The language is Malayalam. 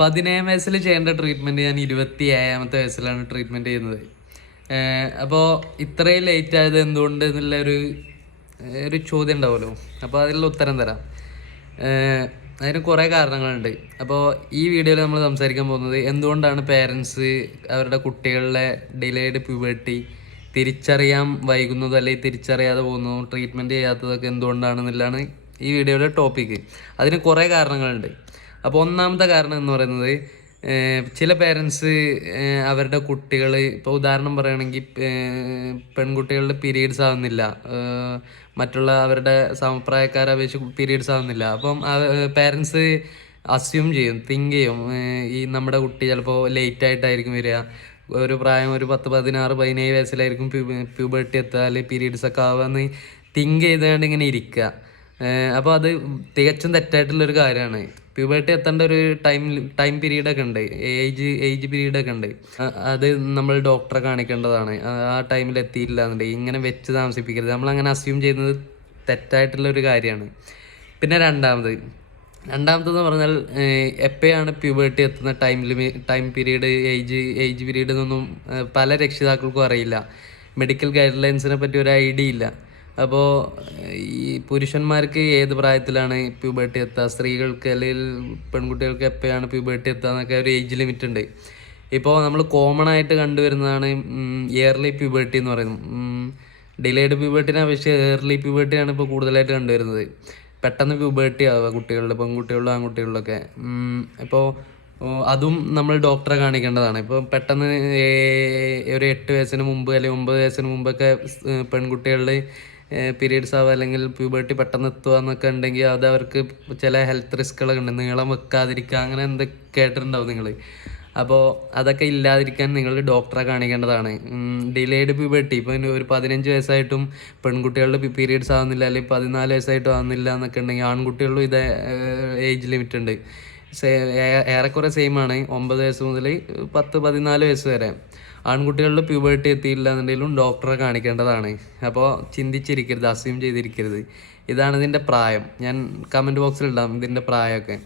17 വയസ്സിൽ ചെയ്യേണ്ട ട്രീറ്റ്മെൻറ്റ് ഞാൻ 27ാമത്തെ വയസ്സിലാണ് ട്രീറ്റ്മെൻറ്റ് ചെയ്യുന്നത്. അപ്പോൾ ഇത്രയും ലേറ്റ് ആയത് എന്തുകൊണ്ട് എന്നുള്ള ഒരു ചോദ്യം ഉണ്ടാവുമല്ലോ. അപ്പോൾ അതിലുള്ള ഉത്തരം തരാം. അതിന് കുറേ കാരണങ്ങളുണ്ട്. അപ്പോൾ ഈ വീഡിയോയിൽ നമ്മൾ സംസാരിക്കാൻ പോകുന്നത് എന്തുകൊണ്ടാണ് പേരൻസ് അവരുടെ കുട്ടികളുടെ ഡിലേഡ് പ്യൂബർട്ടി തിരിച്ചറിയാൻ വൈകുന്നത് അല്ലെങ്കിൽ തിരിച്ചറിയാതെ പോകുന്നു, ട്രീറ്റ്മെൻറ്റ് ചെയ്യാത്തതൊക്കെ എന്തുകൊണ്ടാണെന്നുള്ളതാണ് ഈ വീഡിയോയുടെ ടോപ്പിക്ക്. അതിന് കുറേ കാരണങ്ങളുണ്ട്. അപ്പോൾ ഒന്നാമത്തെ കാരണം എന്ന് പറയുന്നത്, ചില പേരൻസ് അവരുടെ കുട്ടികൾ, ഇപ്പോൾ ഉദാഹരണം പറയുകയാണെങ്കിൽ പെൺകുട്ടികളുടെ പീരീഡ്സ് ആവുന്നില്ല, മറ്റുള്ള അവരുടെ സമപ്രായക്കാരെ അപേക്ഷിച്ച് പീരീഡ്സ് ആവുന്നില്ല. അപ്പം പേരൻസ് അസ്യൂം ചെയ്യും, തിങ്ക് ചെയ്യും, ഈ നമ്മുടെ കുട്ടി ചിലപ്പോൾ ലേറ്റ് ആയിട്ടായിരിക്കും വരിക, ഒരു പ്രായം ഒരു 10, 16, 17 വയസ്സിലായിരിക്കും പ്യൂബർട്ടി എത്തുക, അല്ലെങ്കിൽ പീരീഡ്സ് ഒക്കെ ആവുകയെന്ന് തിങ്ക് ചെയ്തുകൊണ്ട് ഇങ്ങനെ ഇരിക്കുക. അപ്പോൾ അത് തികച്ചും തെറ്റായിട്ടുള്ളൊരു കാര്യമാണ്. പ്യൂബർട്ടി എത്തേണ്ട ഒരു ടൈം പീരീഡൊക്കെ ഉണ്ട്, ഏജ് പീരീഡൊക്കെ ഉണ്ട്. അത് നമ്മൾ ഡോക്ടറെ കാണിക്കേണ്ടതാണ്. ആ ടൈമിൽ എത്തിയില്ല എന്നുണ്ടെങ്കിൽ ഇങ്ങനെ വെച്ച് താമസിപ്പിക്കരുത്. നമ്മളങ്ങനെ അസ്യൂം ചെയ്യുന്നത് തെറ്റായിട്ടുള്ളൊരു കാര്യമാണ്. പിന്നെ രണ്ടാമതെന്ന് പറഞ്ഞാൽ, എപ്പോഴാണ് പ്യൂബർട്ടി എത്തുന്ന ടൈം പീരീഡ്, ഏജ് പീരീഡ് എന്നൊന്നും പല രക്ഷിതാക്കൾക്കും അറിയില്ല. മെഡിക്കൽ ഗൈഡ് ലൈൻസിനെ പറ്റി ഒരു ഐഡിയ ഇല്ല. അപ്പോൾ ഈ പുരുഷന്മാർക്ക് ഏത് പ്രായത്തിലാണ് പ്യൂബർട്ടി എത്തുക, സ്ത്രീകൾക്ക് അല്ലെങ്കിൽ പെൺകുട്ടികൾക്ക് എപ്പോഴാണ് പ്യൂബർട്ടി എത്തുക എന്നൊക്കെ ഒരു ഏജ് ലിമിറ്റ് ഉണ്ട്. ഇപ്പോൾ നമ്മൾ കോമൺ ആയിട്ട് കണ്ടുവരുന്നതാണ് ഇയർലി പ്യൂബർട്ടി എന്ന് പറയുന്നത്. ഡിലേഡ് പ്യൂബർട്ടിനെ അപേക്ഷിച്ച് ഇയർലി പ്യൂബർട്ടിയാണ് ഇപ്പോൾ കൂടുതലായിട്ട് കണ്ടുവരുന്നത്. പെട്ടെന്ന് പ്യൂബർട്ടി ആവുക കുട്ടികളുടെ, പെൺകുട്ടികളിലും ആൺകുട്ടികളിലൊക്കെ. ഇപ്പോൾ അതും നമ്മൾ ഡോക്ടറെ കാണിക്കേണ്ടതാണ്. ഇപ്പോൾ പെട്ടെന്ന് ഒരു 8 വയസ്സിന് മുമ്പ് അല്ലെങ്കിൽ 9 വയസ്സിന് മുമ്പൊക്കെ പെൺകുട്ടികളിൽ പീരീഡ്സ് ആവുക അല്ലെങ്കിൽ പ്യൂബർട്ടി പെട്ടെന്ന് എത്തുക എന്നൊക്കെ ഉണ്ടെങ്കിൽ അത് അവർക്ക് ചില ഹെൽത്ത് റിസ്കുകളൊക്കെ ഉണ്ട്. നീളം വെക്കാതിരിക്കുക, അങ്ങനെ എന്തൊക്കെ കേട്ടിട്ടുണ്ടാവും നിങ്ങൾ. അപ്പോൾ അതൊക്കെ ഇല്ലാതിരിക്കാൻ നിങ്ങൾ ഡോക്ടറെ കാണിക്കേണ്ടതാണ്. ഡിലേഡ് പ്യൂബർട്ടി, ഇപ്പോൾ ഒരു 15 വയസ്സായിട്ടും പെൺകുട്ടികളുടെ പീരീഡ്സ് ആവുന്നില്ല, അല്ലെങ്കിൽ 14 വയസ്സായിട്ടും ആവുന്നില്ല എന്നൊക്കെ ഉണ്ടെങ്കിൽ ആൺകുട്ടികളിലും ഇതേ ഏജ് ലിമിറ്റ് ഉണ്ട്. ഏറെക്കുറെ സെയിം ആണ്. 9 വയസ്സ് മുതൽ 10, 14 വയസ്സ് വരെ. ആൺകുട്ടികളുടെ പ്യൂബർട്ടി എത്തിയില്ല എന്നുണ്ടെങ്കിലും ഡോക്ടറെ കാണിക്കേണ്ടതാണ്. അപ്പോൾ ചിന്തിച്ചിരിക്കരുത്, അസ്യൂം ചെയ്തിരിക്കരുത്. ഇതാണ് ഇതിൻ്റെ പ്രായം. ഞാൻ കമൻറ്റ് ബോക്സിൽ ഇടാം ഇതിൻ്റെ പ്രായമൊക്കെ.